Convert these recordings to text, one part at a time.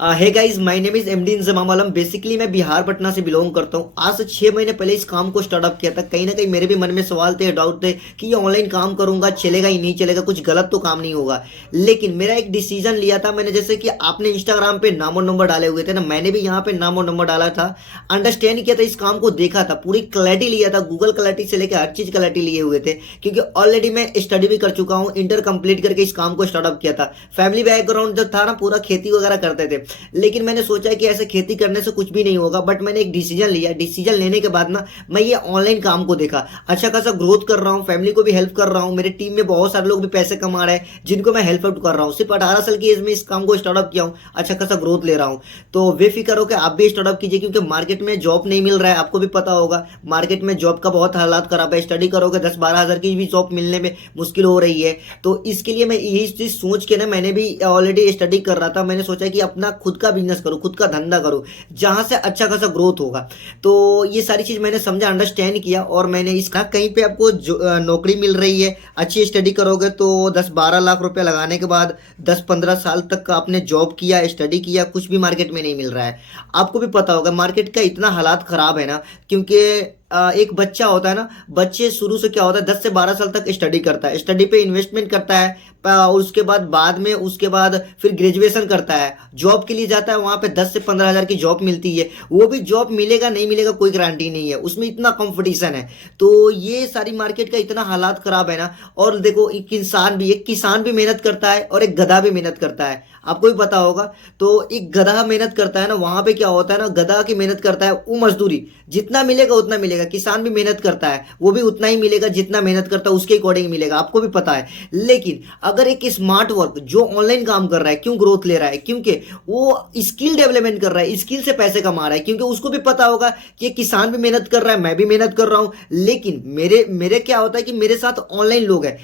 Hey guys, my name is MD Inzamam Alam. Basically मैं बिहार पटना से belong करता हूँ। आज से 6 महीने पहले इस काम को स्टार्टअप किया था। कहीं ना कहीं मेरे भी मन में सवाल थे, डाउट थे कि ये ऑनलाइन काम करूंगा, चलेगा ही नहीं चलेगा, कुछ गलत तो काम नहीं होगा। लेकिन मेरा एक डिसीजन लिया था मैंने। जैसे कि आपने इंस्टाग्राम पे नाम और नंबर डाले हुए थे ना, मैंने भी यहाँ पे नाम और नंबर डाला था, अंडरस्टैंड किया था, इस काम को देखा था, पूरी क्लैरिटी लिया था, गूगल क्लैरिटी से लेकर हर चीज क्लैरिटी लिए हुए थे। क्योंकि ऑलरेडी मैं स्टडी भी कर चुका हूँ, इंटर कंप्लीट करके इस काम को स्टार्टअप किया था। फैमिली बैकग्राउंड जो था ना, पूरा खेती वगैरह करते थे। लेकिन मैंने सोचा कि ऐसे खेती करने से कुछ भी नहीं होगा। बट मैंने एक डिसीजन लिया। डिसीजन लेने के बाद ना मैं ये ऑनलाइन काम को देखा, अच्छा खासा ग्रोथ कर रहा हूँ, फैमिली को भी हेल्प कर रहा हूँ, मेरे टीम में बहुत सारे लोग भी पैसे कमा रहे हैं जिनको मैं हेल्प कर रहा हूँ। सिर्फ 18 साल की एज में इस काम को स्टार्टअप किया हूँ, अच्छा खासा ग्रोथ ले रहा हूँ। तो बेफिक्र होकर आप भी स्टार्टअप कीजिए, क्योंकि मार्केट में जॉब नहीं मिल रहा है, आपको भी पता होगा। मार्केट में जॉब का बहुत हालात खराब है। स्टडी करोगे 10-12 हज़ार की भी जॉब मिलने में मुश्किल हो रही है। तो इसके लिए मैं यही चीज सोच के ना, मैंने भी ऑलरेडी स्टडी कर रहा था। मैंने सोचा कि अपना खुद का बिजनेस करूँ, खुद का धंधा करूँ, जहां से अच्छा खासा ग्रोथ होगा। तो ये सारी चीज मैंने समझा, अंडरस्टैंड किया, और मैंने इसका कहीं पे आपको नौकरी मिल रही है, अच्छी स्टडी करोगे तो 10-12 लाख रुपए लगाने के बाद 10-15 साल तक आपने जॉब किया, स्टडी किया, कुछ भी मार्केट में नहीं मिल रहा है। आपको भी पता होगा मार्केट का इतना हालात खराब है ना। क्योंकि एक बच्चा होता है ना, बच्चे शुरू से क्या होता है, 10 से 12 साल तक स्टडी करता है, स्टडी पे इन्वेस्टमेंट करता है, और उसके बाद फिर ग्रेजुएशन करता है, जॉब के लिए जाता है, वहां पे 10 से 15 हज़ार की जॉब मिलती है। वो भी जॉब मिलेगा नहीं मिलेगा कोई गारंटी नहीं है, उसमें इतना कंपटीशन है। तो ये सारी मार्केट का इतना हालात खराब है ना। और देखो, एक किसान भी मेहनत करता है और एक गधा भी मेहनत करता है, आपको भी पता होगा। तो एक गधा मेहनत करता है ना, वहां पे क्या होता है ना, गधा की मेहनत करता है वो मजदूरी जितना मिलेगा उतना मिलेगा। किसान भी मेहनत करता है, वो भी उतना ही मिलेगा जितना मेहनत करता है, उसके अकॉर्डिंग मिलेगा, आपको भी पता है। लेकिन अगर एक स्मार्ट वर्क जो ऑनलाइन काम कर रहा है, क्यों ग्रोथ ले रहा है? क्योंकि वो स्किल डेवलपमेंट कर रहा है, स्किल से पैसे कमा रहा है। क्योंकि उसको भी पता होगा कि किसान भी मेहनत कर रहा है, मैं भी मेहनत कर रहा हूं। लेकिन मेरे मेरे क्या होता है कि मेरे साथ ऑनलाइन लोग हैं,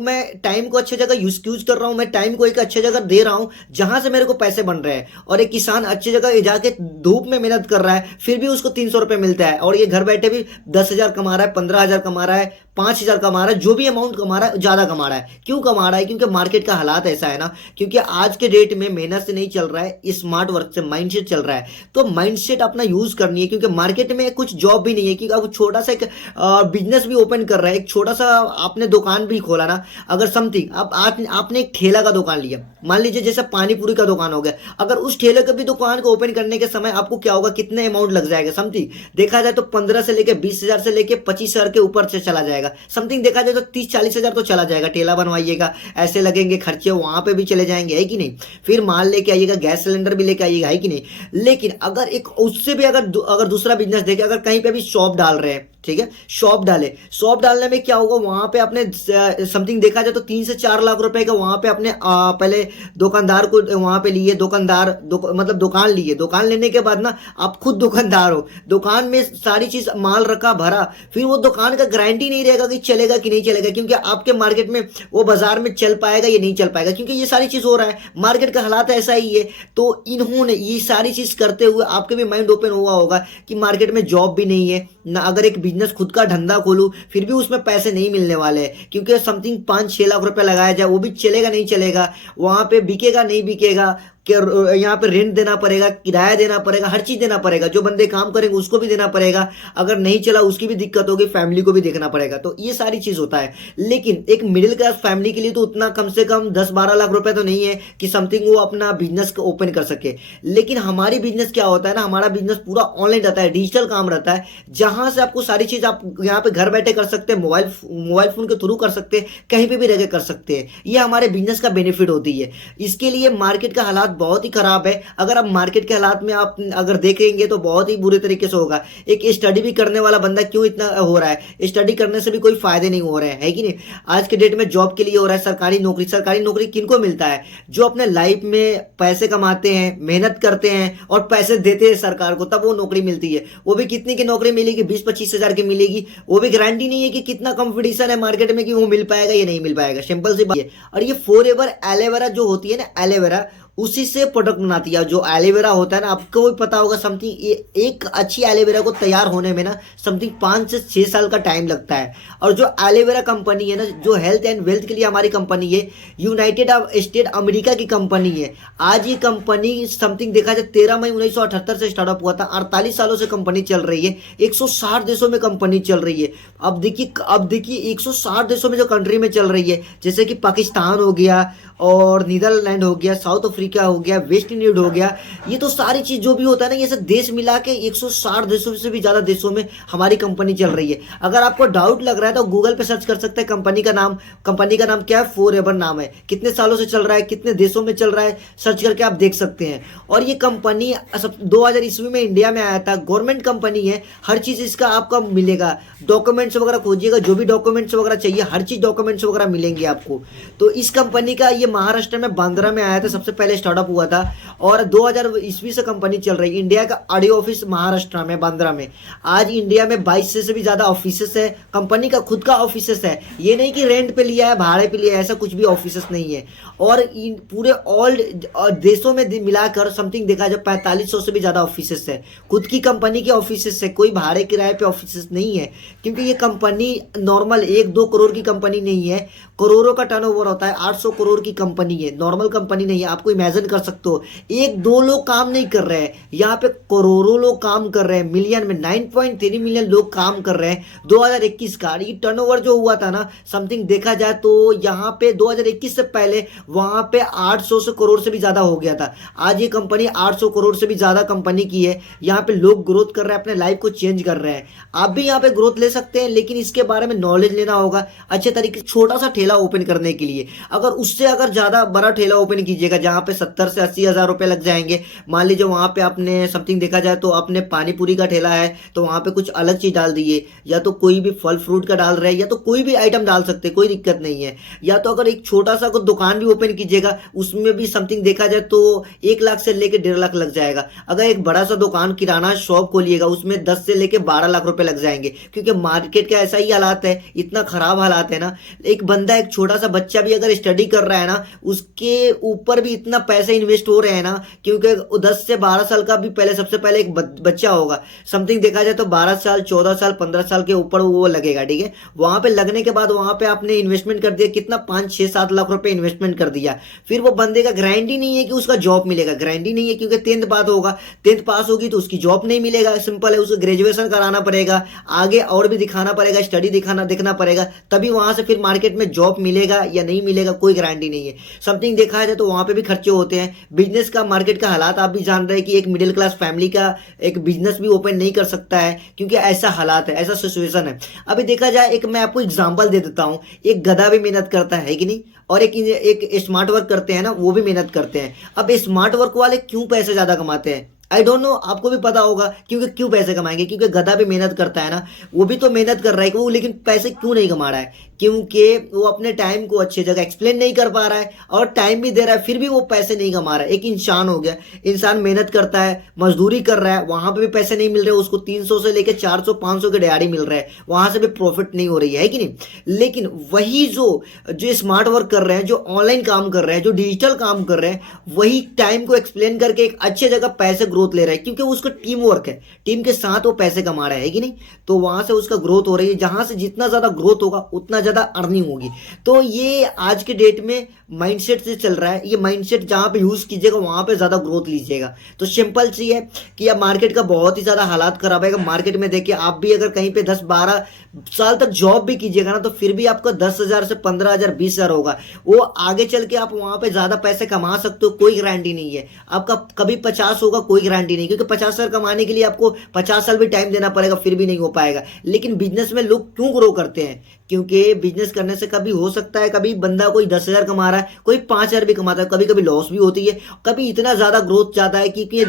मैं टाइम को अच्छी जगह यूज कर रहा हूं, मैं टाइम को एक अच्छी जगह दे रहा हूं जहां से मेरे को पैसे बन रहे हैं। और एक किसान अच्छी जगह जाके धूप में मेहनत कर रहा है, फिर भी उसको 300 रुपए मिलता है, और ये घर बैठे भी 10 हज़ार कमा रहा है, 15 हज़ार कमा रहा है, 5 हज़ार कमा रहा है, जो भी अमाउंट कमा रहा है ज्यादा कमा रहा है। क्यों कमा रहा है? क्योंकि मार्केट का हालात ऐसा है ना। क्योंकि आज के डेट में मेहनत से नहीं चल रहा है, स्मार्ट वर्क से माइंडसेट चल रहा है। तो माइंडसेट अपना यूज करनी है, क्योंकि मार्केट में कुछ जॉब भी नहीं है। कि अब छोटा सा एक बिजनेस भी ओपन कर रहा है, एक छोटा सा आपने दुकान भी खोला ना, अगर समथिंग अब आपने एक ठेला का दुकान लिया, मान लीजिए जैसे पानी पूरी का दुकान हो गया। अगर उस ठेले का भी दुकान को ओपन करने के समय आपको क्या होगा, कितने अमाउंट लग जाएगा समथिंग देखा जाए तो 15 से लेके 20 हज़ार से लेके 25 हज़ार के ऊपर से चला जाएगा। समथिंग देखा जाए तो 30-40 हज़ार तो चला जाएगा। ठेला बनवाइएगा, ऐसे लगेंगे खर्चे, वहां पे भी चले जाएंगे, है कि नहीं? फिर माल लेके आइएगा, गैस सिलेंडर भी लेके आइएगा, है कि नहीं? लेकिन अगर एक उससे भी अगर दूसरा बिजनेस देखे, अगर कहीं पे भी शॉप डाल रहे हैं, ठीक है, शॉप डालने में क्या होगा, वहां पे आपने समथिंग देखा जाए तो 3 से 4 लाख रुपए का वहां पे अपने पहले दुकानदार को वहां पे लिए, मतलब दुकान लिए। दुकान लेने के बाद ना आप खुद दुकानदार हो, दुकान में सारी चीज माल रखा भरा, फिर वो दुकान का गारंटी नहीं रहेगा कि चलेगा कि नहीं चलेगा, क्योंकि आपके मार्केट में वो बाजार में चल पाएगा या नहीं चल पाएगा, क्योंकि ये सारी चीज हो रहा है, मार्केट का हालात ऐसा ही है। तो इन्होंने ये सारी चीज करते हुए आपके भी माइंड ओपन हुआ होगा कि मार्केट में जॉब भी नहीं है ना, अगर एक बिजनेस खुद का धंधा खोलूं फिर भी उसमें पैसे नहीं मिलने वाले हैं। क्योंकि समथिंग 5-6 लाख रुपए लगाया जाए, वो भी चलेगा नहीं चलेगा, वहां पे बिकेगा नहीं बिकेगा, कि यहाँ पे रेंट देना पड़ेगा, किराया देना पड़ेगा, हर चीज देना पड़ेगा, जो बंदे काम करेंगे उसको भी देना पड़ेगा, अगर नहीं चला उसकी भी दिक्कत होगी, फैमिली को भी देखना पड़ेगा। तो ये सारी चीज होता है। लेकिन एक मिडिल क्लास फैमिली के लिए तो उतना कम से कम 10-12 लाख रुपए तो नहीं है कि समथिंग वो अपना बिजनेस ओपन कर सके। लेकिन हमारी बिजनेस क्या होता है ना, हमारा बिजनेस पूरा ऑनलाइन रहता है, डिजिटल काम रहता है, जहां से आपको सारी चीज आप यहाँ पे घर बैठे कर सकते हैं, मोबाइल फोन के थ्रू कर सकते हैं, कहीं पे भी रह के कर सकते हैं। ये हमारे बिजनेस का बेनिफिट होती है। इसके लिए मार्केट का हालात बहुत ही खराब है। अगर आप मार्केट के हालात में आप अगर देखेंगे तो बहुत ही बुरे तरीके से होगा। एक स्टडी भी करने वाला बंदा क्यों इतना हो रहा है, स्टडी करने से भी कोई फायदे नहीं हो रहे हैं, है कि नहीं? आज के डेट में जॉब के लिए हो रहा है, सरकारी नौकरी किनको मिलता है? जो अपने लाइफ में पैसे कमाते हैं, मेहनत करते हैं और पैसे देते हैं सरकार को, तब वो नौकरी मिलती है। वो भी कितनी की नौकरी मिलेगी? 20-25 हज़ार की मिलेगी। वो भी गारंटी नहीं है कि कितना कंपटीशन है मार्केट में कि वो मिल पाएगा या नहीं मिल पाएगा, सिंपल सी बात है। और ये फॉरएवर एलोवेरा जो होती है ना, एलोवेरा, उसी से प्रोडक्ट बनाती है। जो एलोवेरा होता है ना, आपको भी पता होगा, समथिंग एक अच्छी एलोवेरा को तैयार होने में ना समथिंग 5 से 6 साल का टाइम लगता है। और जो एलोवेरा कंपनी है ना, जो हेल्थ एंड वेल्थ के लिए हमारी कंपनी है, यूनाइटेड स्टेट अमेरिका की कंपनी है। आज ये कंपनी समथिंग देखा जाए 13 मई 1978 से स्टार्टअप हुआ था, 48 सालों से कंपनी चल रही है, 160 देशों में कंपनी चल रही है। अब देखिए 160 देशों में जो कंट्री में चल रही है, जैसे कि पाकिस्तान हो गया और नीदरलैंड हो गया, साउथ अफ्रीका हो गया, वेस्ट इंडीज हो गया, ये तो सारी चीज जो भी होता है ना, ये सब देश मिला के 160 देशों से भी ज्यादा देशों में हमारी कंपनी चल रही है। अगर आपको डाउट लग रहा है तो गूगल पे सर्च कर सकते हैं कंपनी का नाम क्या है, फॉरएवर नाम है। कितने सालों से चल रहा है, कितने देशों में चल रहा है, सर्च करके आप देख सकते हैं। और ये कंपनी 2000 ईस्वी में इंडिया में आया था। गवर्नमेंट कंपनी है, हर चीज इसका आपका मिलेगा। डॉक्यूमेंट्स वगैरह खोजिएगा, जो भी डॉक्यूमेंट्स वगैरह चाहिए, हर चीज डॉक्यूमेंट्स वगैरह मिलेंगे आपको। तो इस कंपनी का ये महाराष्ट्र में बांद्रा में आया था, सबसे पहले स्टार्टअप हुआ था। और 2000 ईस्वी से कंपनी चल रही है। इंडिया का ऑडियो ऑफिस महाराष्ट्र में बांद्रा में। आज इंडिया में 22 से भी ज्यादा ऑफिसेस है। कंपनी का खुद का ऑफिसेस है, ये नहीं कि रेंट पे लिया है, भाड़े पे लिया है, ऐसा कुछ भी ऑफिसेस नहीं है। और इन पूरे ऑल देशों में मिलाकर समथिंग देखा जाए 4500 से भी ज्यादा ऑफिसेस है। खुद की कंपनी के ऑफिसेस है, कोई भाड़े किराए पे ऑफिसेस नहीं है। क्योंकि ये कंपनी नॉर्मल 1-2 करोड़ की कंपनी नहीं है, करोड़ों का टर्नओवर होता है। 800 करोड़ की कंपनी है, नॉर्मल कंपनी नहीं है। आपको इमेजिन कर सकते हो, 1-2 लोग काम नहीं कर रहे हैं, यहाँ पे करोड़ों लोग काम कर रहे हैं। मिलियन में 9.3 मिलियन लोग काम कर रहे हैं। 2021 का ये टर्नओवर जो हुआ था ना, समथिंग देखा जाए तो यहाँ पे 2021 से पहले वहां पे 800 से करोड़ से भी ज्यादा हो गया था। आज ये कंपनी 800 करोड़ से भी ज्यादा कंपनी की है। यहाँ पे लोग ग्रोथ कर रहे हैं, अपने लाइफ को चेंज कर रहे हैं। आप भी यहाँ पे ग्रोथ ले सकते हैं, लेकिन इसके बारे में नॉलेज लेना होगा अच्छे तरीके से। छोटा सा ठेला ओपन करने के लिए, अगर ज्यादा बड़ा ठेला ओपन कीजिएगा जहां पे 70 से 80 हजार रुपए लग जाएंगे, मान लीजिए वहां पे आपने समथिंग देखा जाए तो अपने पानी पूरी का ठेला है, तो वहां पे कुछ अलग चीज डाल दिए, या तो कोई भी फल फ्रूट का डाल रहे हैं, या तो कोई भी आइटम डाल सकते हैं, कोई दिक्कत नहीं है। या तो अगर एक छोटा सा कोई दुकान भी ओपन कीजिएगा, उसमें भी समथिंग देखा जाए तो 1 लाख से लेके 1.5 लाख लग जाएगा। अगर एक बड़ा सा दुकान किराना शॉप खोलिएगा, उसमें 10 से लेके 12 लाख रुपए लग जाएंगे। क्योंकि मार्केट का ऐसा ही हालात है, इतना खराब हालात है ना। एक बंदा, एक छोटा सा बच्चा भी अगर स्टडी कर रहा है ना, उसके ऊपर भी इतना पैसे इन्वेस्ट हो रहे हैं ना, क्योंकि 10 से 12 साल का भी पहले, सबसे पहले एक बच्चा होगा, समथिंग देखा जाए तो 12 साल 14 साल 15 साल के ऊपर वो लगेगा, ठीक है। वहां पे लगने के बाद वहां पे आपने इन्वेस्टमेंट कर दिया कितना, 5-6-7 लाख रुपए इन्वेस्टमेंट कर दिया। फिर वो बंदे का गारंटी नहीं है कि उसका जॉब मिलेगा, गारंटी नहीं है, क्योंकि 10th बाद होगा, 10th पास होगी तो उसकी जॉब नहीं मिलेगा। सिंपल है, उसको ग्रेजुएशन कराना पड़ेगा, आगे और भी दिखाना पड़ेगा, स्टडी देखना पड़ेगा, तभी वहां से फिर मार्केट में जॉब मिलेगा या नहीं मिलेगा, कोई गारंटी नहीं है। समथिंग देखा जाए तो वहां पे भी खर्चे होते हैं। बिजनेस का, मार्केट का हालात आप भी जान रहे हैं कि एक मिडिल क्लास फैमिली का एक बिजनेस भी ओपन नहीं कर सकता है, क्योंकि ऐसा हालात है, ऐसा सिचुएशन है। अभी देखा जाए, एक मैं आपको एग्जांपल दे देता हूं। एक गधा भी मेहनत करता है कि नहीं, और एक स्मार्ट वर्क करते हैं ना, वो भी मेहनत करते हैं। अब स्मार्ट वर्क वाले क्यों पैसे ज्यादा कमाते हैं? आई डोंट नो, आपको भी पता होगा। क्योंकि क्यों पैसे कमाएंगे? क्योंकि गधा भी मेहनत करता है ना, वो भी तो मेहनत कर रहा है, वो लेकिन पैसे क्यों नहीं कमा रहा है? क्योंकि वो अपने टाइम को अच्छी जगह एक्सप्लेन नहीं कर पा रहा है, और टाइम भी दे रहा है, फिर भी वो पैसे नहीं कमा रहा है। एक इंसान हो गया, इंसान मेहनत करता है, मजदूरी कर रहा है, वहां पे भी पैसे नहीं मिल रहे, उसको 300 से लेकर 400-500 के दिहाड़ी मिल रहा है, वहां से भी प्रॉफिट नहीं हो रही है कि नहीं। लेकिन वही जो स्मार्ट वर्क कर रहे हैं, जो ऑनलाइन काम कर रहे हैं, जो डिजिटल काम कर रहे हैं, वही टाइम को एक्सप्लेन करके एक अच्छे जगह पैसे ग्रोथ ले रहे हैं, क्योंकि उसका टीम वर्क है, टीम के साथ वो पैसे कमा रहा है कि नहीं। तो वहां से उसका ग्रोथ हो रही है, जहां से जितना ज्यादा ग्रोथ होगा उतना ज्यादा अर्निंग होगी। तो ये आज के डेट में माइंडसेट से चल रहा है। ये माइंडसेट जहां पे यूज कीजिएगा वहां पे ज्यादा ग्रोथ लीजिएगा। तो सिंपल सी है कि अब मार्केट का बहुत ही ज्यादा हालात खराब है। मार्केट में देखिए, आप भी अगर कहीं पे 10-12 साल तक जॉब भी कीजिएगा ना, तो फिर भी आपका 10,000 से 15,000 20,000 होगा। वो आगे चल के आप वहां पे ज्यादा पैसे कमा सकते हो, कोई गारंटी नहीं है। आपका कभी 50 होगा, कोई गारंटी नहीं, क्योंकि 50,000 कमाने के लिए आपको 50 साल भी टाइम देना पड़ेगा, फिर भी नहीं हो पाएगा। लेकिन बिजनेस में लोग क्यों ग्रो करते हैं? क्योंकि बिजनेस करने से कभी हो सकता है, कभी बंदा कोई 10,000 कमा रहा है, कोई 5,000 भी कमाता है, कभी कभी लॉस भी होती है, कभी इतना ज्यादा ग्रोथ चाहता है कि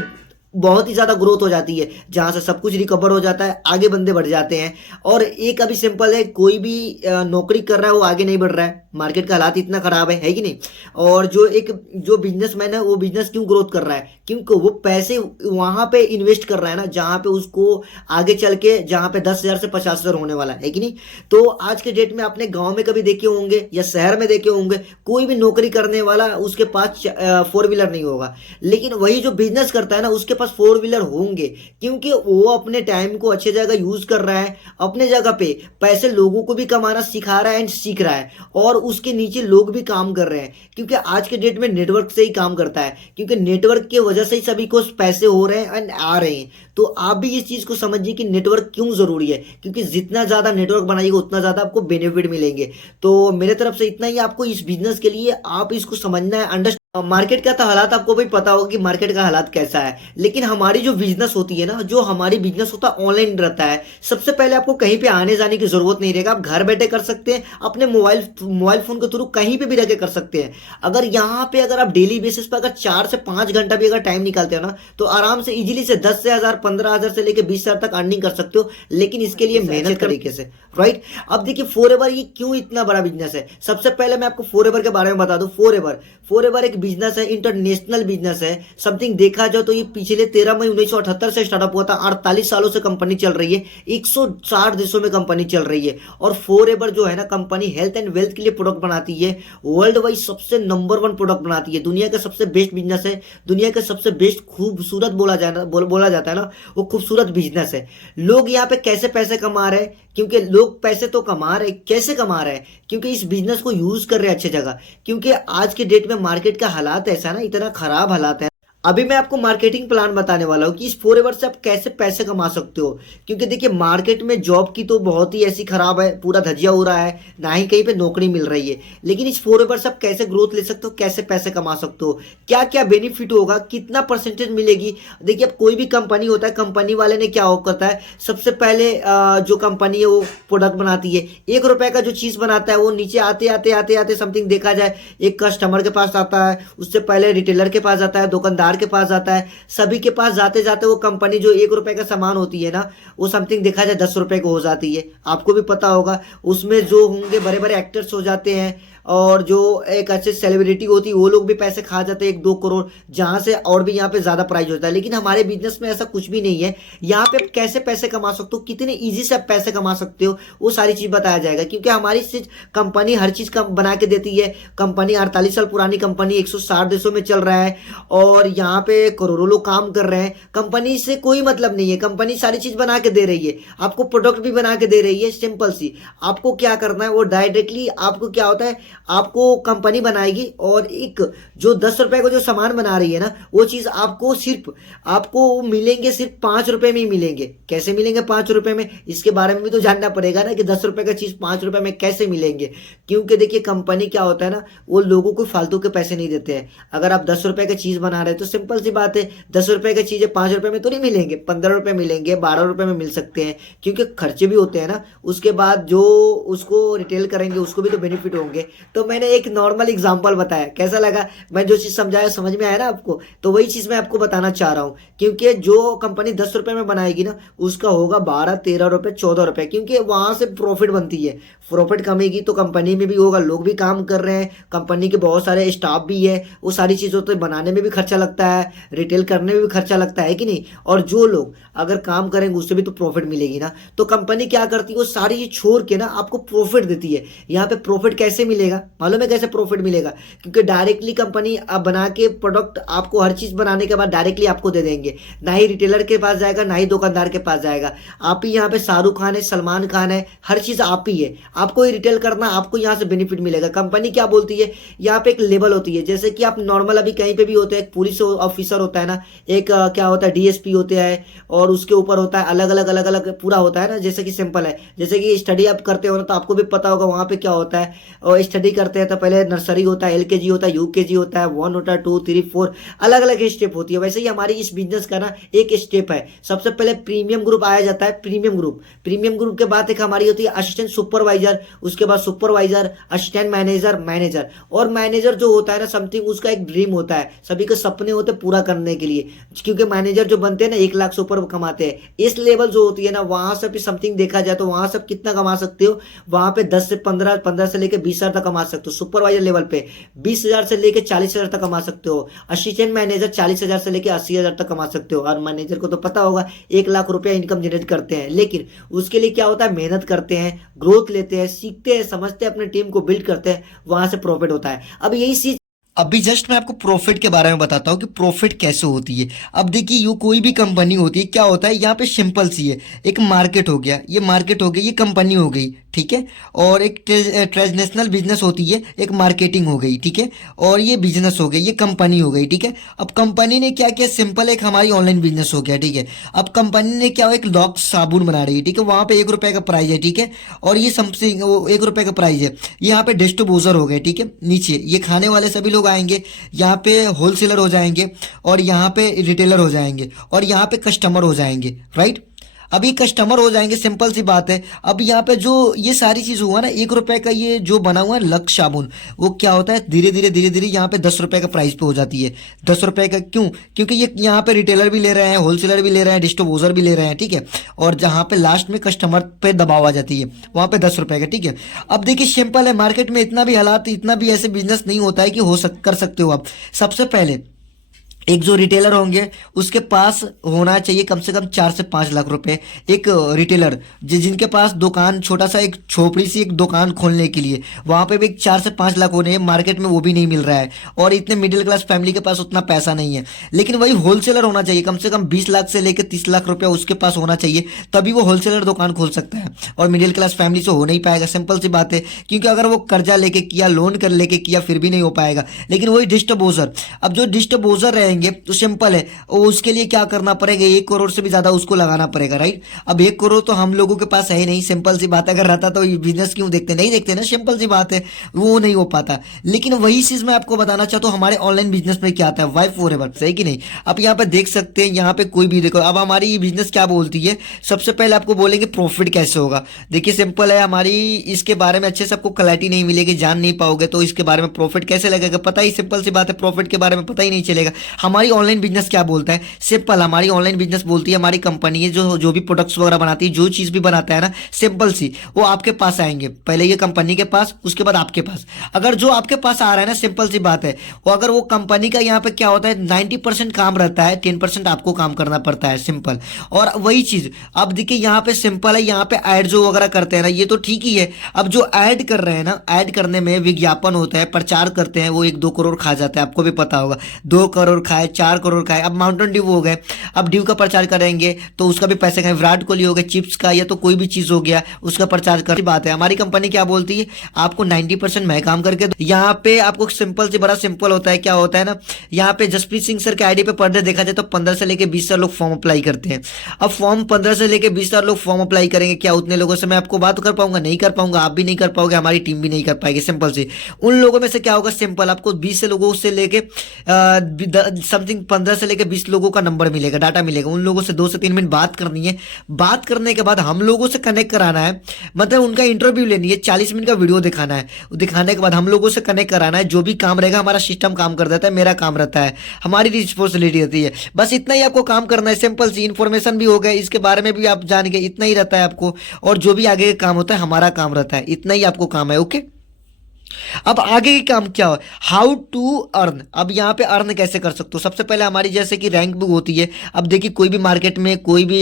बहुत ही ज़्यादा ग्रोथ हो जाती है, जहाँ से सब कुछ रिकवर हो जाता है, आगे बंदे बढ़ जाते हैं। और एक अभी सिंपल है, कोई भी नौकरी कर रहा है वो आगे नहीं बढ़ रहा है, मार्केट का हालात इतना खराब है कि नहीं। और जो बिजनेसमैन है वो बिजनेस क्यों ग्रोथ कर रहा है, क्योंकि वो पैसे वहां पे इन्वेस्ट कर रहा है ना, जहाँ पे उसको आगे चल के जहाँ पे 10,000 से 50,000 होने वाला है कि नहीं। तो आज के डेट में आपने गांव में कभी देखे होंगे या शहर में देखे होंगे, कोई भी नौकरी करने वाला उसके पास 4 व्हीलर नहीं होगा, लेकिन वही जो बिजनेस करता है ना उसके पास 4 व्हीलर होंगे, क्योंकि वो अपने टाइम को अच्छे जगह यूज कर रहा है, अपने जगह पे पैसे लोगों को भी कमाना सिखा रहा है एंड सीख रहा है, और उसके नीचे लोग भी काम कर रहे हैं, क्योंकि आज के डेट में नेटवर्क से ही काम करता है, क्योंकि नेटवर्क की वजह से ही सभी को पैसे हो रहे हैं एंड आ रहे हैं। तो आप भी इस चीज को समझिए कि नेटवर्क क्यों जरूरी है, क्योंकि जितना ज्यादा नेटवर्क बनाइएगा उतना ज्यादा आपको बेनिफिट मिलेंगे। तो मेरे तरफ से इतना ही, आपको इस बिजनेस के लिए आप इसको समझना है, अंडरस्टैंड। मार्केट का तो हालात आपको भी पता होगा कि मार्केट का हालात कैसा है, लेकिन हमारी जो बिजनेस होती है ना, जो हमारी बिजनेस होता है ऑनलाइन रहता है। सबसे पहले आपको कहीं पे आने जाने की जरूरत नहीं रहेगा, आप घर बैठे कर सकते हैं, अपने मोबाइल फोन के थ्रू कहीं पे भी रह के कर सकते हैं। अगर यहाँ पे अगर आप डेली बेसिस पर अगर 4 से 5 घंटा भी अगर टाइम निकालते हो ना, तो आराम से इजीली से 10 से 1000 15,000 से लेकर 20,000 तक अर्निंग कर सकते हो, लेकिन इसके लिए मेहनत तरीके से, राइट। अब देखिए फॉरएवर ये क्यों इतना बड़ा बिजनेस है। सबसे पहले मैं आपको फॉरएवर के बारे में बता दूं। फॉरएवर एक बिजनेस है, इंटरनेशनल बिजनेस है। समथिंग देखा जाए तो ये पिछले 13 मई 1978 से स्टार्टअप हुआ था, 48 सालों से कंपनी चल रही है, 160 देशों में कंपनी चल रही है। और फॉरएवर जो है ना कंपनी हेल्थ एंड वेल्थ के लिए प्रोडक्ट बनाती है, वर्ल्ड वाइड सबसे नंबर 1 प्रोडक्ट बनाती है, दुनिया का सबसे बेस्ट बिजनेस है, दुनिया का सबसे बेस्ट खूबसूरत बोला जाता है ना, वो खूबसूरत बिजनेस है। लोग यहाँ पे कैसे पैसे कमा रहे हैं, क्योंकि लोग पैसे तो कमा रहे, कैसे कमा रहे हैं, क्योंकि इस बिजनेस को यूज कर रहे हैं अच्छे जगह, क्योंकि आज के डेट में मार्केट का हालात ऐसा ना, इतना खराब हालात है। अभी मैं आपको मार्केटिंग प्लान बताने वाला हूँ कि इस फॉरएवर से आप कैसे पैसे कमा सकते हो, क्योंकि देखिए मार्केट में जॉब की तो बहुत ही ऐसी खराब है, पूरा धजिया हो रहा है, ना ही कहीं पे नौकरी मिल रही है। लेकिन इस फॉरएवर से आप कैसे ग्रोथ ले सकते हो, कैसे पैसे कमा सकते हो, क्या क्या बेनिफिट होगा, कितना परसेंटेज मिलेगी। देखिए अब कोई भी कंपनी होता है, कंपनी वाले ने क्या करता है, सबसे पहले जो कंपनी है वो प्रोडक्ट बनाती है, 1 रुपए का जो चीज बनाता है वो नीचे आते आते आते आते समथिंग देखा जाए एक कस्टमर के पास आता है, उससे पहले रिटेलर के पास आता है, दुकानदार के पास जाता है, सभी के पास जाते जाते वो कंपनी जो 1 रुपए का सामान होती है ना, वो समथिंग देखा जाए 10 रुपए को हो जाती है। आपको भी पता होगा, उसमें जो होंगे बड़े बड़े एक्टर्स हो जाते हैं, और जो एक अच्छे सेलिब्रिटी होती है वो लोग भी पैसे खा जाते हैं 1-2 करोड़, जहां से और भी यहाँ पे ज्यादा प्राइस होता है। लेकिन हमारे बिजनेस में ऐसा कुछ भी नहीं है। यहाँ पे आप कैसे पैसे कमा सकते हो, कितने इजी से आप पैसे कमा सकते हो, वो सारी चीज बताया जाएगा, क्योंकि हमारी कंपनी हर चीज बना के देती है। कंपनी 48 साल पुरानी कंपनी, 160 देशों में चल रहा है, और यहाँ पे करोड़ों लोग काम कर रहे हैं। कंपनी से कोई मतलब नहीं है, कंपनी सारी चीज बना के दे रही है, आपको प्रोडक्ट भी बना के दे रही है। सिंपल सी आपको क्या करना है, वो डायरेक्टली आपको क्या होता है, आपको कंपनी बनाएगी, और एक जो 10 रुपए को जो सामान बना रही है ना, वो चीज आपको मिलेंगे सिर्फ 5 रुपए में ही मिलेंगे। कैसे मिलेंगे 5 रुपए में, इसके बारे में भी तो जानना पड़ेगा ना, कि 10 रुपए का चीज 5 रुपए में कैसे मिलेंगे। क्योंकि देखिए कंपनी क्या होता है ना, वो लोगों को फालतू के पैसे नहीं देते हैं। अगर आप 10 रुपए का चीज बना रहे हैं तो सिंपल सी बात है, 10 रुपए की चीजें 5 रुपए में तो नहीं मिलेंगे, 15 रुपए मिलेंगे, 12 रुपए में मिल सकते हैं, क्योंकि खर्चे भी होते हैं ना। उसके बाद जो उसको रिटेल करेंगे उसको भी तो बेनिफिट होंगे। तो मैंने एक नॉर्मल एग्जांपल बताया, कैसा लगा, मैं जो चीज समझाया समझ में आया ना आपको, तो वही चीज मैं आपको बताना चाह रहा हूँ। क्योंकि जो कंपनी 10 रुपए में बनाएगी ना, उसका होगा 12-13 रुपए 14 रुपए, क्योंकि वहां से प्रॉफिट बनती है। प्रॉफिट कमेगी तो कंपनी में भी होगा, लोग भी काम कर रहे हैं, कंपनी के बहुत सारे स्टाफ भी है, वो सारी चीजों तो बनाने में भी खर्चा लगता है, रिटेल करने में भी खर्चा लगता है कि नहीं। और जो लोग अगर काम करेंगे उससे भी तो प्रॉफिट मिलेगी ना। तो कंपनी क्या करती है, वो सारी चीज छोड़ के ना आपको प्रॉफिट देती है। यहाँ पे प्रॉफिट कैसे मिलेगा मालूम है, कैसे प्रॉफिट मिलेगा, क्योंकि डायरेक्टली कंपनी बना के प्रोडक्ट आपको हर चीज बनाने के बाद डायरेक्टली आपको दे देंगे, ना ही रिटेलर के पास जाएगा, ना ही दुकानदार के पास जाएगा। आप ही यहाँ पे शाहरुख खान है, सलमान खान है, हर चीज आप ही है, आपको ही रिटेल करना, आपको यहाँ से बेनिफिट मिलेगा। कंपनी क्या बोलती है, यहाँ पे एक लेवल होती है, जैसे कि आप नॉर्मल अभी कहीं पे भी होते हैं, एक पुलिस ऑफिसर होता है ना, एक क्या होता है डीएसपी होते हैं, और उसके ऊपर होता है अलग अलग पूरा होता है ना। जैसे कि सिंपल है, जैसे कि स्टडी आप करते हो ना, तो आपको भी पता होगा वहां पे क्या होता है, और स्टडी स्टडी करते हैं तो पहले नर्सरी होता है, एलकेजी होता है, यूकेजी होता है, 1 होता है, 2, 3, 4, अलग अलग स्टेप होती है। वैसे ही हमारी इस बिजनेस का ना एक स्टेप है। सबसे पहले प्रीमियम ग्रुप आया जाता है, प्रीमियम ग्रुप के बाद एक हमारी होती है असिस्टेंट सुपरवाइजर, उसके बाद सुपरवाइजर, असिस्टेंट मैनेजर, मैनेजर। और मैनेजर जो होता है ना समथिंग उसका एक ड्रीम होता है, सभी के सपने होते हैं पूरा करने के लिए, क्योंकि मैनेजर जो बनते हैं ना 1 लाख से ऊपर कमाते हैं। इस लेवल जो होती है ना वहां से भी समथिंग देखा जाए तो वहां से कितना कमा सकते हो, वहां पे 10 से 15, 15 से लेकर 20 हजार तक कमा सकते हो। सुपरवाइजर लेवल पे 20 हजार से लेकर 40 हजार तक कमा सकते हो। असिस्टेंट मैनेजर 40 हजार से लेकर 80 हजार तक कमा सकते हो। और मैनेजर को तो पता होगा 1 लाख रुपया इनकम जनरेट करते हैं, लेकिन उसके लिए क्या होता है, मेहनत करते हैं, ग्रोथ लेते हैं, सीखते हैं, समझते हैं, अपने टीम को बिल्ड करते हैं, वहां से प्रॉफिट होता है। अब यही चीज अभी जस्ट मैं आपको प्रॉफिट के बारे में बताता हूँ कि प्रॉफिट कैसे होती है। अब देखिए यू कोई भी कंपनी होती है, क्या होता है यहाँ पे सिंपल सी है, एक मार्केट हो गया, ये मार्केट हो गई, ये कंपनी हो गई, ठीक है। और एक ट्रांसनेशनल बिजनेस होती है, एक मार्केटिंग हो गई, ठीक है। और ये बिजनेस हो गई, ये कंपनी हो गई, ठीक है। अब कंपनी ने क्या किया, सिंपल एक हमारी ऑनलाइन बिजनेस हो गया, ठीक है। अब कंपनी ने क्या, एक लॉक्स साबुन बना रही है, ठीक है, वहां पे 1 रुपए का प्राइस है, ठीक है। और ये समथिंग 1 रुपए का प्राइस है। यहाँ पे डिस्ट्रीब्यूटर हो गए, ठीक है, नीचे ये खाने वाले सभी लोग आएंगे, यहाँ पे होलसेलर हो जाएंगे, और यहाँ पे रिटेलर हो जाएंगे, और यहाँ पे कस्टमर हो जाएंगे, राइट। अभी कस्टमर हो जाएंगे, सिंपल सी बात है। अब यहाँ पे जो ये सारी चीज हुआ ना, 1 रुपए का ये जो बना हुआ है लक्स साबुन, वो क्या होता है, धीरे धीरे यहाँ पे 10 रुपए का प्राइस पे हो जाती है। 10 रुपए का क्यों, क्योंकि ये यहाँ पे रिटेलर भी ले रहे हैं, होलसेलर भी ले रहे हैं, डिस्ट्रीब्यूटर भी ले रहे हैं, ठीक है। और जहाँ पे लास्ट में कस्टमर पे दबाव आ जाती है, वहां पे 10 रुपए का, ठीक है। अब देखिए सिंपल है, मार्केट में इतना भी हालात, इतना भी ऐसे बिजनेस नहीं होता है कि कर सकते हो आप। सबसे पहले एक जो रिटेलर होंगे उसके पास होना चाहिए कम से कम 4 से 5 लाख रुपए। एक रिटेलर जिनके पास दुकान, छोटा सा एक छोपड़ी सी एक दुकान खोलने के लिए, वहां पे भी 4 से 5 लाख होने हैं, मार्केट में वो भी नहीं मिल रहा है। और इतने मिडिल क्लास फैमिली के पास उतना पैसा नहीं है। लेकिन वही होलसेलर होना चाहिए, कम से कम 20 लाख से लेकर 30 लाख रुपया उसके पास होना चाहिए, तभी वो होलसेलर दुकान खोल सकता है। और मिडिल क्लास फैमिली से हो नहीं पाएगा, सिंपल सी बात है, क्योंकि अगर वो कर्जा लेके किया, लोन कर लेके किया, फिर भी नहीं हो पाएगा। लेकिन वही डिस्ट्रीब्यूटर, अब जो डिस्ट्रीब्यूटर रहेंगे तो सिंपल है, उसके लिए क्या करना पड़ेगा, 1 करोड़ से भी ज्यादा उसको लगाना पड़ेगा, राइट। अब 1 करोड़ तो हम लोगों के पास है ही नहीं, सिंपल सी बात है। अगर रहता तो बिजनेस क्यों देखते, नहीं देखते ना, सिंपल सी बात है, वो नहीं हो पाता। लेकिन वही चीज मैं आपको बताना चाहता हूँ, हमारे ऑनलाइन बिजनेस में क्या आता है, वाई फॉरएवर, सही कि नहीं। आप यहाँ पे देख सकते हैं, यहाँ पे कोई भी देखो, अब हमारी ये बिजनेस क्या बोलती है, सबसे पहले आपको बोलेंगे प्रॉफिट कैसे होगा। देखिए सिंपल है, हमारी इसके बारे में अच्छे से आपको क्लैरिटी नहीं मिलेगी, जान नहीं पाओगे तो इसके बारे में प्रॉफिट कैसे लगेगा, पता ही, सिंपल सी बात है, प्रॉफिट के बारे में पता ही नहीं चलेगा। हमारी ऑनलाइन बिजनेस क्या बोलता है, सिंपल, हमारी ऑनलाइन बिजनेस बोलती है, हमारी कंपनी है जो भी प्रोडक्ट्स वगैरह बनाती है, जो चीज भी बनाता है ना, सिंपल सी, वो आपके पास आएंगे, पहले ये कंपनी के पास, उसके बाद आपके पास। अगर जो आपके पास आ रहा है ना, सिंपल सी बात है, वो अगर वो कंपनी का यहाँ पे क्या होता है, 90% काम रहता है, 10% आपको काम करना पड़ता है, सिंपल। और वही चीज अब देखिए यहाँ पे सिंपल है, यहाँ पे ऐड जो वगैरह करते हैं ना, ये तो ठीक ही है। अब जो ऐड कर रहे हैं ना, ऐड करने में विज्ञापन होता है, प्रचार करते हैं, वो 1-2 करोड़ खा जाता है, आपको भी पता होगा, 2 करोड़ खाए, 4 करोड़ खाए। अब माउंटेन ड्यू हो गए, अब ड्यू का प्रचार करेंगे तो उसका भी पैसे खाए, विराट कोहली हो गए, चिप्स का या तो कोई भी चीज हो गया उसका प्रचार कर बात है। हमारी कंपनी क्या बोलती है, आपको 90% मैं काम करके यहाँ पे आपको सिंपल से बड़ा सिंपल होता है, क्या होता है ना, यहाँ पे जसप्रीत सिंह सर के आईडी पे पर डे देखा जाए तो 15 से लेके 20 हजार लोग फॉर्म अप्लाई करते हैं। अब फॉर्म 15 से लेके 20 हजार लोग फॉर्म अप्लाई करेंगे, क्या उतने लोगों से मैं आपको बात कर पाऊंगा, नहीं कर पाऊंगा, आप भी नहीं कर पाओगे, हमारी टीम भी नहीं कर पाएगी, सिंपल से। उन लोगों में से क्या होगा, सिंपल, आपको 20 से लोगों से लेके समथिंग 15 से लेके 20 लोगों का नंबर मिलेगा, डाटा मिलेगा। उन लोगों से 2 से 3 मिनट बात करनी है, बात करने के बाद हम लोगों से कनेक्ट कराना है, मतलब उनका इंटरव्यू लेनी है, 40 मिनट का वीडियो दिखाना है, दिखाने के बाद हम लोगों से कनेक्ट कराना है। जो भी काम रहेगा हमारा सिस्टम काम कर देता है, मेरा काम रहता है, हमारी रिस्पॉन्सिबिलिटी रहती है, बस इतना ही आपको काम करना है, सिंपल सी। इन्फॉर्मेशन भी हो गया, इसके बारे में भी आप जान गए, इतना ही रहता है आपको। और जो भी आगे का काम होता है हमारा काम रहता है, इतना ही आपको काम है, ओके। अब आगे की काम क्या हो, हाउ टू अर्न। अब यहाँ पे अर्न कैसे कर सकते हो, सबसे पहले हमारी जैसे कि रैंक बुक होती है। अब देखिए कोई भी मार्केट में कोई भी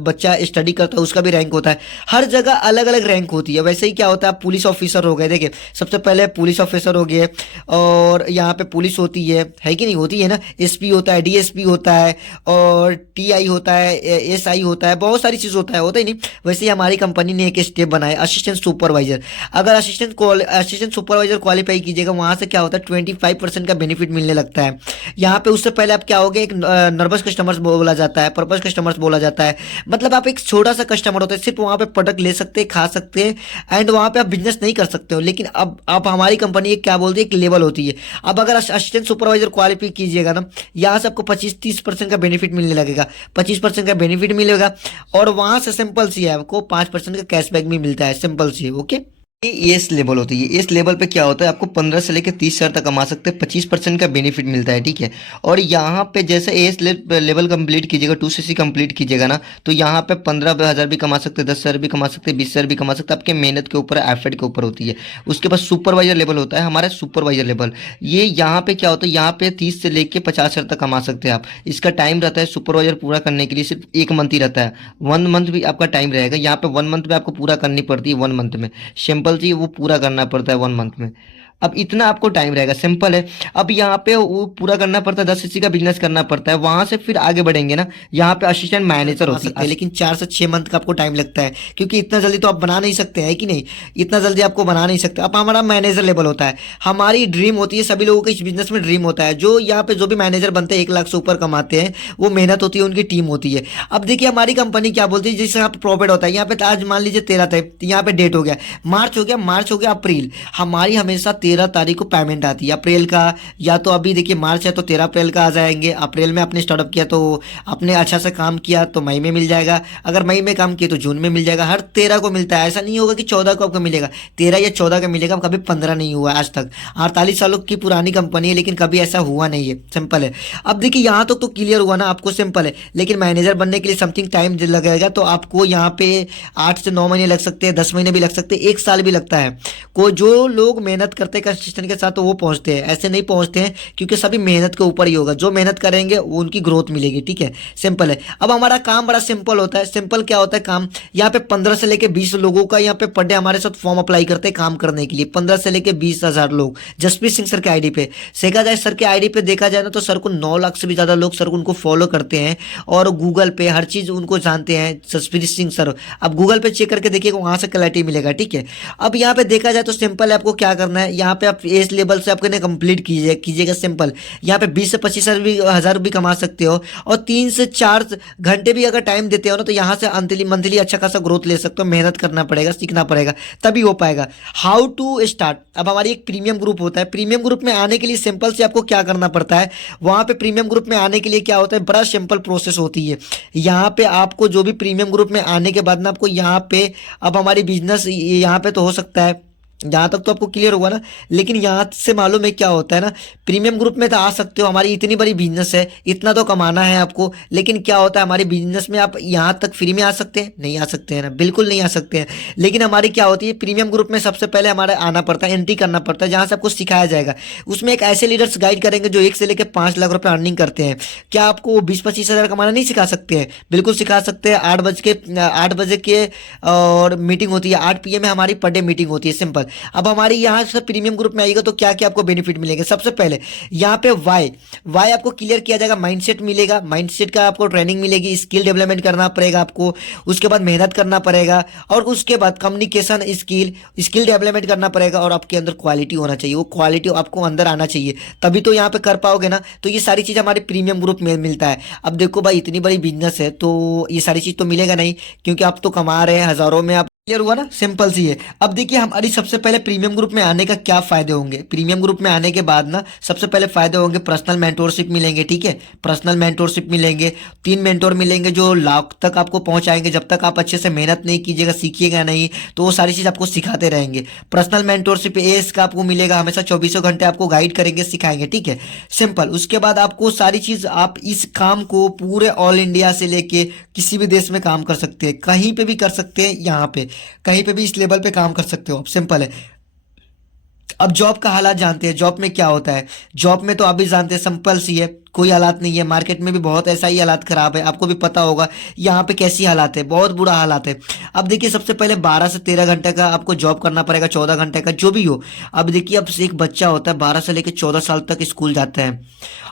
बच्चा स्टडी करता है, उसका भी रैंक होता है, हर जगह अलग अलग रैंक होती है। वैसे ही क्या होता है, आप पुलिस ऑफिसर हो गए, देखिए सबसे पहले पुलिस ऑफिसर हो गए, और यहाँ पे पुलिस होती है कि नहीं होती है ना, एसपी होता है, डीएसपी होता है, और टीआई होता है, एसआई होता है, बहुत सारी चीज होता है ही नहीं। वैसे ही हमारी कंपनी ने एक स्टेप बनाया, असिस्टेंट सुपरवाइजर। अगर असिस्टेंट असिस्टेंट सुपरवाइजर क्वालिफाई कीजिएगा, वहां से क्या होता है 25% का बेनिफिट मिलने लगता है। यहाँ पे उससे पहले आप क्या होगे, एक नर्वस कस्टमर्स बोला जाता है, पर्पस कस्टमर्स बोला जाता है। मतलब आप एक छोटा सा कस्टमर होता है, सिर्फ वहां पे प्रोडक्ट ले सकते हैं, खा सकते हैं एंड वहां पे आप बिजनेस नहीं कर सकते हो। लेकिन अब आप हमारी कंपनी क्या बोलती है, एक लेवल होती है। अब अगर असिस्टेंट सुपरवाइजर क्वालिफाई कीजिएगा ना, यहाँ से आपको 25-30% का बेनिफिट मिलने लगेगा, 25% का बेनिफिट मिलेगा। और वहां से सिंपल सी है, आपको 5% का कैशबैक भी मिलता है, सिंपल सी है। ओके, ये एस लेवल होती है। एस लेवल पे क्या होता है, आपको 15 से लेकर 30 हज़ार तक कमा सकते हैं, 25% का बेनिफिट मिलता है, ठीक है। और यहाँ पे जैसे एस लेवल कंप्लीट कीजिएगा, 2cc कंप्लीट कीजिएगा ना, तो यहाँ पे 15 हज़ार भी कमा सकते हैं, 10 हज़ार भी कमा सकते हैं, 20 हज़ार भी कमा सकते हैं। आपके मेहनत के ऊपर, एफर्ट के ऊपर होती है। उसके बाद सुपरवाइजर लेवल होता है हमारा, सुपरवाइजर लेवल। ये यहाँ पे क्या होता है, यहाँ पे 30 से लेके 50 हज़ार तक कमा सकते हैं आप। इसका टाइम रहता है सुपरवाइजर पूरा करने के लिए सिर्फ 1 मंथ ही रहता है। 1 मंथ भी आपका टाइम रहेगा। यहाँ पे 1 मंथ में आपको पूरा करनी पड़ती है, 1 मंथ में सिंपल जी वो पूरा करना पड़ता है 1 मंथ में। अब इतना आपको टाइम रहेगा, सिंपल है। अब यहाँ पे वो पूरा करना पड़ता है, 10cc का बिजनेस करना पड़ता है। वहां से फिर आगे बढ़ेंगे ना, यहाँ पे असिस्टेंट मैनेजर होती है, लेकिन 4 से 6 मंथ का आपको टाइम लगता है, क्योंकि इतना जल्दी तो आप बना नहीं सकते हैं कि नहीं, इतना जल्दी आपको बना नहीं सकते। अब हमारा मैनेजर लेवल होता है, हमारी ड्रीम होती है, सभी लोगों का इस बिजनेस में ड्रीम होता है। जो यहाँ पे जो भी मैनेजर बनते हैं 1 लाख से ऊपर कमाते हैं, वो मेहनत होती है, उनकी टीम होती है। अब देखिए हमारी कंपनी क्या बोलती है, जिससे यहाँ पे प्रॉफिट होता है, यहाँ पे आज मान लीजिए 13 था, यहाँ पे डेट हो गया, मार्च हो गया अप्रैल, हमारी हमेशा 13 तारीख को पेमेंट आती है अप्रैल का। या तो अभी देखिए मार्च है तो 13 अप्रैल का आ जाएंगे। अप्रैल में आपने स्टार्टअप किया तो आपने अच्छा से काम किया तो मई में मिल जाएगा, अगर मई में काम किया तो जून में मिल जाएगा। हर 13 को मिलता है, ऐसा नहीं होगा कि 14 को आपको मिलेगा, 13 या 14 का मिलेगा, कभी 15 नहीं हुआ आज तक। 48 सालों की पुरानी कंपनी है, लेकिन कभी ऐसा हुआ नहीं है, सिंपल है। अब देखिए यहाँ तो क्लियर हुआ ना आपको, सिंपल है। लेकिन मैनेजर बनने के लिए समथिंग टाइम लगेगा, तो आपको यहाँ पे 8 से 9 महीने लग सकते हैं, 10 महीने भी लग सकते हैं, 1 साल भी लगता है। को जो लोग मेहनत करते हैं कंसिस्टेंट के साथ तो वो पहुंचते हैं, ऐसे नहीं पहुंचते हैं, क्योंकि सभी मेहनत के ऊपर ही होगा। जो मेहनत करेंगे वो उनकी ग्रोथ मिलेगी, ठीक है, सिंपल है। अब हमारा काम बड़ा सिंपल होता है। सिंपल क्या होता है काम, यहाँ पे 15 से लेके 20 लोगों का यहाँ पे पर डे हमारे साथ फॉर्म अप्लाई करते हैं काम करने के लिए, 15 से लेके 20 हज़ार लोग जसप्रीत सिंह सर के आईडी पे। देखा जाए सर के आईडी पे, देखा जाए ना तो सर को 9 लाख से भी ज्यादा लोग सर को उनको फॉलो करते हैं, और गूगल पे हर चीज उनको जानते हैं, जसप्रीत सिंह सर। अब गूगल पे चेक करके देखिएगा, वहां से क्लैरिटी मिलेगा, ठीक है। अब यहाँ पे देखा जाए तो सिंपल है, आपको क्या करना है, यहाँ पे आप एज लेवल से आपको कंप्लीट कीजिएगा, सिंपल। यहाँ पे 20 से 25 हज़ार भी कमा सकते हो, और 3 से 4 घंटे भी अगर टाइम देते हो ना, तो यहाँ से मंथली अच्छा खासा ग्रोथ ले सकते हो। मेहनत करना पड़ेगा, सीखना पड़ेगा, तभी हो पाएगा। हाउ टू स्टार्ट, अब हमारी एक प्रीमियम ग्रुप होता है। प्रीमियम ग्रुप में आने के लिए सिंपल से आपको क्या करना पड़ता है, वहां पे प्रीमियम ग्रुप में आने के लिए क्या होता है, बड़ा सिंपल प्रोसेस होती है। यहाँ पे आपको जो भी प्रीमियम ग्रुप में आने के बाद ना, आपको यहाँ पे अब हमारी बिजनेस यहाँ पे तो हो सकता है, जहाँ तक तो आपको क्लियर होगा ना। लेकिन यहाँ से मालूम है क्या होता है ना, प्रीमियम ग्रुप में तो आ सकते हो, हमारी इतनी बड़ी बिजनेस है, इतना तो कमाना है आपको। लेकिन क्या होता है, हमारी बिजनेस में आप यहाँ तक फ्री में आ सकते हैं, नहीं आ सकते हैं ना, बिल्कुल नहीं आ सकते हैं। लेकिन हमारी क्या होती है, प्रीमियम ग्रुप में सबसे पहले हमारा आना पड़ता है, एंट्री करना पड़ता है, जहाँ से आपको सिखाया जाएगा। उसमें एक ऐसे लीडर्स गाइड करेंगे जो 1 से लेकर 5 लाख रुपए अर्निंग करते हैं। क्या आपको वो 20-25 हज़ार कमाना नहीं सिखा सकते हैं, बिल्कुल सिखा सकते हैं। 8 बजे के और मीटिंग होती है, 8 PM में हमारी पर डे मीटिंग होती है, सिंपल। अब हमारी यहाँ से प्रीमियम ग्रुप में आएगा तो क्या क्या आपको बेनिफिट मिलेंगे, सबसे पहले यहाँ पे वाई आपको क्लियर किया जाएगा, माइंडसेट मिलेगा, माइंडसेट का आपको ट्रेनिंग मिलेगी, स्किल डेवलपमेंट करना पड़ेगा आपको, उसके बाद मेहनत करना पड़ेगा, और उसके बाद कम्युनिकेशन स्किल डेवलपमेंट करना पड़ेगा, और आपके अंदर क्वालिटी होना चाहिए, वो क्वालिटी आपको अंदर आना चाहिए, तभी तो यहाँ पे कर पाओगे ना। तो ये सारी चीज़ हमारे प्रीमियम ग्रुप में मिलता है। अब देखो भाई, इतनी बड़ी बिजनेस है तो ये सारी चीज़ तो मिलेगा नहीं, क्योंकि आप तो कमा रहे हैं हज़ारों में। आप क्लियर हुआ ना, सिंपल सी है। अब देखिए हमारी सबसे पहले प्रीमियम ग्रुप में आने का क्या फायदे होंगे। प्रीमियम ग्रुप में आने के बाद ना सबसे पहले फायदे होंगे, पर्सनल मेंटोरशिप मिलेंगे, ठीक है, पर्सनल मेंटोरशिप मिलेंगे। 3 मेंटोर मिलेंगे जो लाख तक आपको पहुंचाएंगे। जब तक आप अच्छे से मेहनत नहीं कीजिएगा, सीखिएगा नहीं, तो वो सारी चीज आपको सिखाते रहेंगे। पर्सनल मेंटोरशिप एस का आपको मिलेगा, हमेशा 24 घंटे आपको गाइड करेंगे, सिखाएंगे, ठीक है, सिंपल। उसके बाद आपको सारी चीज, आप इस काम को पूरे ऑल इंडिया से लेके किसी भी देश में काम कर सकते हैं, कहीं पे भी कर सकते हैं, यहाँ पे कहीं पे भी इस लेवल पे काम कर सकते हो आप, सिंपल है। अब जॉब का हालात जानते हैं, जॉब में क्या होता है। जॉब में तो आप भी जानते हैं, सिंपल सी है, कोई हालात नहीं है, मार्केट में भी बहुत ऐसा ही हालात खराब है, आपको भी पता होगा यहाँ पे कैसी हालात है, बहुत बुरा हालात है। अब देखिए सबसे पहले 12 से 13 घंटे का आपको जॉब करना पड़ेगा, 14 घंटे का जो भी हो। अब देखिए अब एक बच्चा होता है 12 से लेकर 14 साल तक स्कूल जाता है,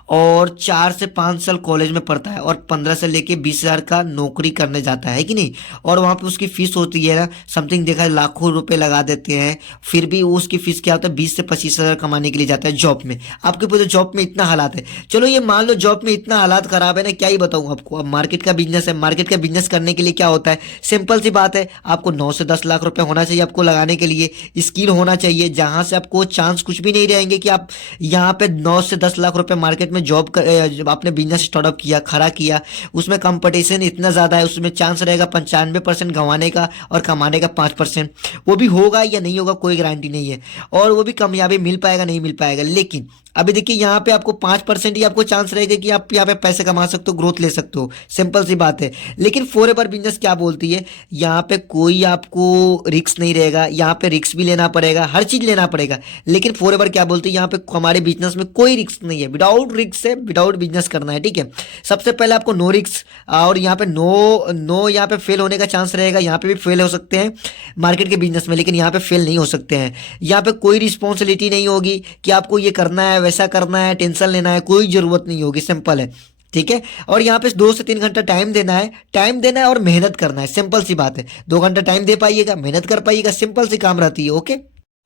और 4 से 5 साल कॉलेज में पढ़ता है, और 15 से लेके 20 हजार का नौकरी करने जाता है कि नहीं। और वहाँ पे उसकी फीस होती है ना समथिंग, देखा है लाखों रुपए लगा देते हैं, फिर भी वो उसकी फीस क्या होता है 20 से 25 हजार कमाने के लिए जाता है जॉब में। आपके पूरे जॉब में इतना हालात है, चलो ये मान लो जॉब में इतना हालात खराब है ना, क्या ही बताऊँ आपको। अब मार्केट का बिजनेस है, मार्केट का बिजनेस करने के लिए क्या होता है, सिंपल सी बात है, आपको 9 से 10 लाख रुपए होना चाहिए आपको लगाने के लिए, स्किल होना चाहिए, जहां से आपको चांस कुछ भी नहीं रहेंगे कि आप यहाँ पे 9 से 10 लाख रुपए मार्केट में जब आपने बिजनेस स्टार्टअप किया, खड़ा किया, उसमें कंपटीशन इतना ज़्यादा है, उसमें चांस रहेगा 95% गंवाने का और कमाने का 5%। वो भी होगा या नहीं होगा कोई गारंटी नहीं है, और वो भी कामयाबी मिल पाएगा नहीं मिल पाएगा। लेकिन अभी देखिए यहाँ पे आपको 5% ही आपको चांस रहेगा कि आप यहाँ पे पैसे कमा सकते हो, ग्रोथ ले सकते हो, सिंपल सी बात है। लेकिन फॉर एवर बिजनेस क्या बोलती है, यहाँ पे कोई आपको रिस्क नहीं रहेगा, यहाँ पे रिस्क भी लेना पड़ेगा, हर चीज लेना पड़ेगा। लेकिन फॉर एवर क्या बोलती है, यहाँ पे हमारे बिजनेस में कोई रिस्क नहीं है, विदाउट रिस्क से विदाउट बिजनेस करना है, ठीक है। सबसे पहले आपको नो रिस्क, और यहाँ पे नो नो यहाँ पे फेल होने का चांस रहेगा, यहाँ पे भी फेल हो सकते हैं मार्केट के बिजनेस में, लेकिन यहाँ पे फेल नहीं हो सकते हैं। यहाँ पे कोई रिस्पॉन्सिबिलिटी नहीं होगी कि आपको ये करना है वैसा करना है, टेंशन लेना है, कोई जरूरत नहीं होगी, सिंपल है, ठीक है। और यहाँ पे 2 से 3 घंटा टाइम देना है, टाइम देना है और मेहनत करना है, सिंपल सी बात है। 2 घंटा टाइम दे पाइएगा, मेहनत कर पाइएगा, सिंपल सी काम रहती है, ओके।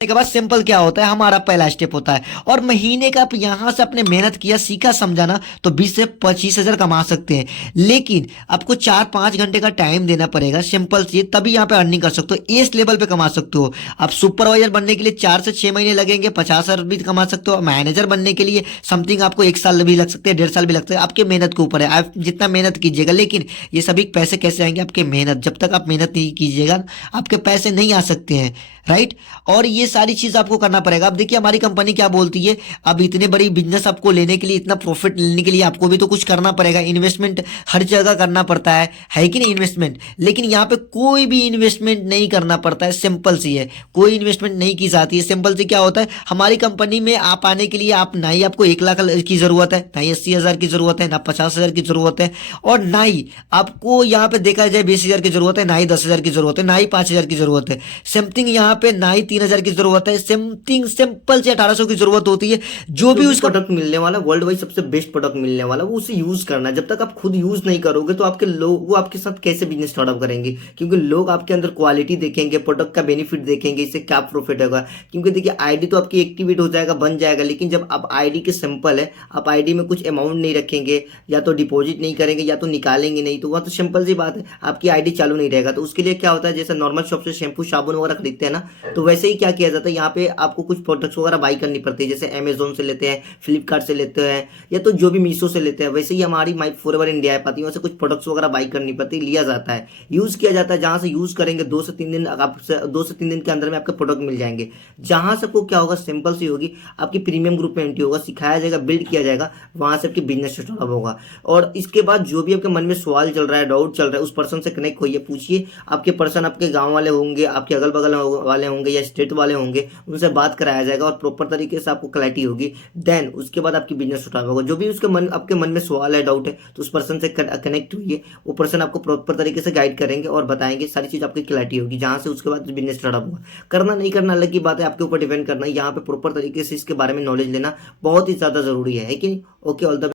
के बाद सिंपल क्या होता है, हमारा पहला स्टेप होता है, और महीने का आप यहां से अपने मेहनत किया सीखा समझाना तो 20 से 25 हजार कमा सकते हैं। लेकिन आपको 4-5 घंटे का टाइम देना पड़ेगा, सिंपल सी, तभी यहाँ पे अर्निंग कर सकते हो, एस लेवल पे कमा सकते हो। आप सुपरवाइजर बनने के लिए 4 से 6 महीने लगेंगे, 50 हजार भी कमा सकते हो। मैनेजर बनने के लिए समथिंग आपको 1 साल भी लग सकते हैं, 1.5 साल भी लगता है, आपके मेहनत के ऊपर है, आप जितना मेहनत कीजिएगा। लेकिन ये सभी पैसे कैसे आएंगे, आपके मेहनत, जब तक आप मेहनत नहीं कीजिएगा आपके पैसे नहीं आ सकते हैं, राइट। और ये सारी चीज आपको करना पड़ेगा। अब देखिए हमारी कंपनी क्या बोलती है, अब इतने बड़ी बिजनेस आपको लेने के लिए, इतना प्रॉफिट लेने के लिए आपको भी तो कुछ करना पड़ेगा, इन्वेस्टमेंट हर जगह करना पड़ता है कि नहीं इन्वेस्टमेंट। लेकिन यहाँ पे कोई भी इन्वेस्टमेंट नहीं करना पड़ता है, सिंपल सी है, कोई इन्वेस्टमेंट नहीं की जाती है। सिंपल सी क्या होता है, हमारी कंपनी में आप आने के लिए आप ना ही आपको 1 लाख की जरूरत है, ना ही 80 हजार की जरूरत है, ना 50 हजार की जरूरत है, और ना ही आपको यहाँ पे देखा जाए 20 हजार की जरूरत है, ना ही 10 हजार की जरूरत है, ना ही 5 हजार की जरूरत है, समथिंग यहाँ पे ना ही 3 हजार की जरूरत है, समथिंग सिंपल से 1800 की जरूरत होती है। जो भी उसका प्रोडक्ट मिलने वाला, वर्ल्ड वाइड सबसे बेस्ट प्रोडक्ट मिलने वाला, वो उसे यूज करना है। जब तक आप खुद यूज नहीं करोगे तो आपके लोग वो आपके साथ कैसे बिजनेस स्टार्टअप करेंगे, क्योंकि लोग आपके अंदर क्वालिटी देखेंगे, प्रोडक्ट का बेनिफिट देखेंगे, इससे क्या प्रॉफिट होगा। क्योंकि देखिए आईडी तो आपकी एक्टिवेट हो जाएगा, बन जाएगा, लेकिन जब आप आईडी के सिंपल है, आप आईडी में कुछ अमाउंट नहीं रखेंगे, या तो डिपॉजिट नहीं करेंगे, या तो निकालेंगे नहीं, तो वह तो सिंपल सी बात है, आपकी आईडी चालू नहीं रहेगा। तो उसके लिए क्या होता है, जैसे नॉर्मल शॉप से शैम्पू साबुन वगैरह खरीदते हैं ना, तो वैसे ही क्या किया जाता है, यहाँ पे आपको कुछ प्रोडक्ट्स वगैरह बाई करनी पड़ती है, जैसे अमेजोन से लेते हैं, फ्लिपकार्ट से लेते हैं, या तो जो भी मीशो से लेते हैं। वैसे ही हमारी माई फॉरएवर इंडिया ऐप आती है, वहाँ से कुछ प्रोडक्ट्स वगैरह बाई करनी पड़ती है, लिया जाता है, यूज किया जाता है। जहाँ से यूज करेंगे 2 से 3 दिन, आप 2 से 3 दिन के अंदर में आपके प्रोडक्ट मिल जाएंगे। जहाँ से आपको क्या होगा, सिंपल सी होगी, आपकी प्रीमियम ग्रुप में एंट्री होगा, सिखाया जाएगा, बिल्ड किया जाएगा, वहां से आपकी बिजनेस स्टार्टअप होगा। और इसके बाद जो भी आपके मन में सवाल चल रहा है, डाउट चल रहा है, उस पर्सन से कनेक्ट होइए, पूछिए। आपके पर्सन आपके गाँव वाले होंगे, आपके अगल बगल वाले होंगे, या स्टेट वाले होंगे, उनसे बात कराया जाएगा और प्रॉपर तरीके से आपको क्लैरिटी होगी। देन उसके बाद आपकी बिजनेस स्टार्ट होगा। जो भी उसके मन आपके मन में सवाल है, डाउट है, तो उस पर्सन से कनेक्ट हुई, वो पर्सन आपको प्रॉपर तरीके से गाइड करेंगे और बताएंगे, सारी चीज आपकी क्लैरिटी होगी, जहां से उसके बाद बिजनेस स्टार्टअप होगा। करना नहीं करना अलग की बात है, आपके ऊपर डिपेंड करना है। यहाँ पे प्रॉपर तरीके से इसके बारे में नॉलेज लेना बहुत ही ज्यादा जरूरी है कि नहीं। Okay, all the